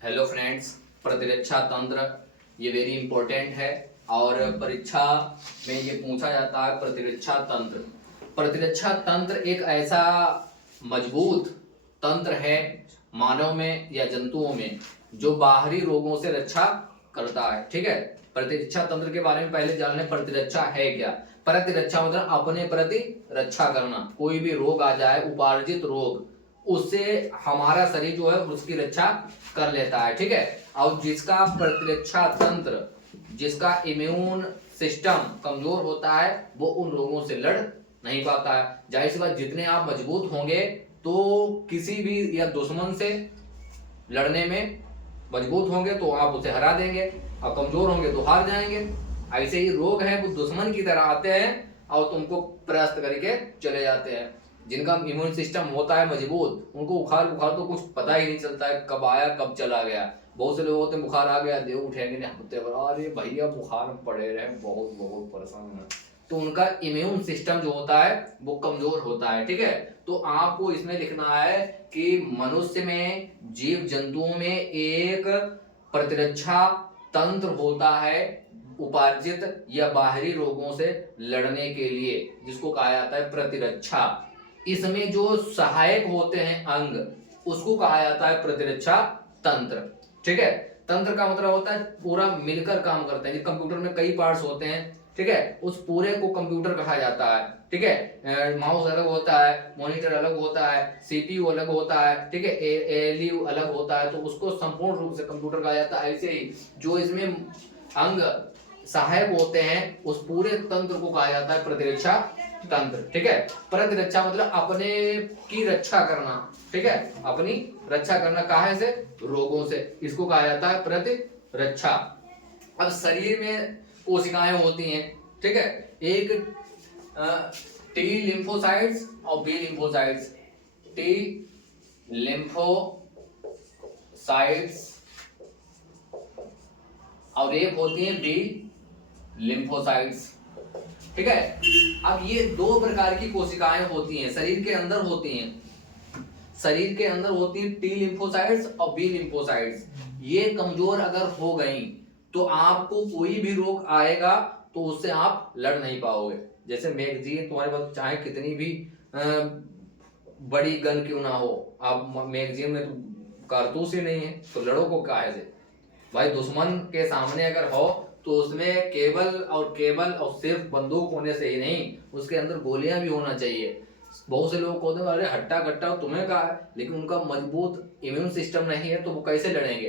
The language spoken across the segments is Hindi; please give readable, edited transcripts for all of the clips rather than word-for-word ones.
हेलो फ्रेंड्स, प्रतिरक्षा तंत्र ये वेरी इंपॉर्टेंट है और परीक्षा में ये पूछा जाता है। प्रतिरक्षा तंत्र एक ऐसा मजबूत तंत्र है मानव में या जंतुओं में जो बाहरी रोगों से रक्षा करता है। ठीक है, प्रतिरक्षा तंत्र के बारे में पहले जान लें। प्रतिरक्षा है क्या? प्रतिरक्षा मतलब अपने प्रति रक्षा करना। कोई भी रोग आ जाए, उपार्जित रोग, उससे हमारा शरीर जो है उसकी रक्षा कर लेता है। ठीक है, और जिसका प्रतिरक्षा तंत्र, जिसका इम्यून सिस्टम कमजोर होता है, वो उन रोगों से लड़ नहीं पाता है। जाहिर सी बात, जितने आप मजबूत होंगे तो किसी भी या दुश्मन से लड़ने में मजबूत होंगे तो आप उसे हरा देंगे, और कमजोर होंगे तो हार जाएंगे। ऐसे ही रोग है, वो दुश्मन की तरह आते हैं और तुमको परास्त करके चले जाते हैं। जिनका इम्यून सिस्टम होता है मजबूत, उनको बुखार बुखार तो कुछ पता ही नहीं चलता है, कब आया कब चला गया। बहुत से लोग होते हैं बुखार आ गया, देव उठेंगे नहीं हफ्ते भर, अरे भैया बुखार में पड़े रहे, बहुत बहुत परेशान है। तो उनका इम्यून सिस्टम जो होता है वो कमजोर होता है। ठीक है, तो आपको इसमें लिखना है कि मनुष्य में, जीव जंतुओं में एक प्रतिरक्षा तंत्र होता है उपार्जित या बाहरी रोगों से लड़ने के लिए, जिसको कहा जाता है प्रतिरक्षा। इसमें जो सहायक होते हैं अंग, उसको कहा जाता है प्रतिरक्षा तंत्र। ठीक है, तंत्र का मतलब होता है पूरा मिलकर काम करते हैं। कंप्यूटर में कई पार्ट्स होते हैं, ठीक है, उस पूरे को कंप्यूटर कहा जाता है। ठीक है, माउस अलग होता है, मॉनिटर अलग होता है, सीपीयू अलग होता है, ठीक है, एएलयू अलग होता है, तो उसको संपूर्ण रूप से कंप्यूटर कहा जाता है। ऐसे ही जो इसमें अंग सहायक होते हैं, उस पूरे तंत्र को कहा जाता है प्रतिरक्षा तंत्र। ठीक है, प्रतिरक्षा मतलब अपने की रक्षा करना। ठीक है, अपनी रक्षा करना काहे से? रोगों से, इसको कहा जाता है प्रतिरक्षा। अब शरीर में कोशिकाएं होती हैं, ठीक है, एक टी लिम्फोसाइट्स और बी लिम्फोसाइट्स। टी लिम्फोसाइट्स और एक होती है बी लिम्फोसाइट्स। ठीक है, अब ये दो प्रकार की कोशिकाएं होती हैं, शरीर के अंदर होती हैं। शरीर के अंदर होती है टी लिम्फोसाइट्स और बी लिम्फोसाइट्स। ये कमजोर अगर हो गई तो आपको कोई भी रोग आएगा तो उससे आप लड़ नहीं पाओगे। जैसे मैगजीन, तुम्हारे पास चाहे कितनी भी बड़ी गन क्यों ना हो, आप मैगजीन में तो कारतूस ही नहीं है, तो लड़ो को काहे से? भाई दुश्मन के सामने अगर हो तो उसमें केवल और सिर्फ बंदूक होने से ही नहीं, उसके अंदर गोलियां भी होना चाहिए। बहुत से लोग कहते हैं अरे हट्टा कट्टा तुम्हें कहा है, लेकिन उनका मजबूत इम्यून सिस्टम नहीं है तो वो कैसे लड़ेंगे?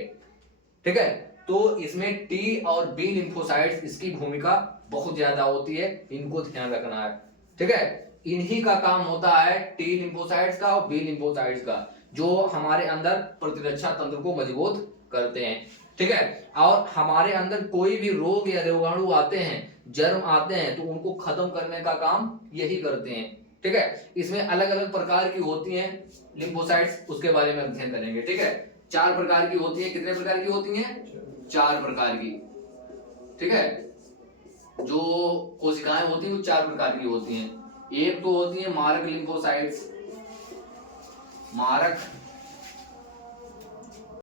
ठीक है, तो इसमें टी और बी लिम्फोसाइट्स, इसकी भूमिका बहुत ज्यादा होती है, इनको ध्यान रखना है। ठीक है, इन्हीं का काम होता है, टी लिम्फोसाइट्स का और बी लिम्फोसाइट्स का, जो हमारे अंदर प्रतिरक्षा तंत्र को मजबूत करते हैं। ठीक है, और हमारे अंदर कोई भी रोग या रोगाणु आते हैं, जर्म आते हैं, तो उनको खत्म करने का काम यही करते हैं। ठीक है, इसमें अलग अलग प्रकार की होती हैं लिम्फोसाइट्स, उसके बारे में अध्ययन करेंगे। ठीक है, 4 प्रकार की होती है। कितने प्रकार की होती हैं? 4 प्रकार की। ठीक है, जो कोशिकाएं होती हैं वो 4 प्रकार की होती हैं। एक तो होती है मारक लिम्फोसाइट्स। मारक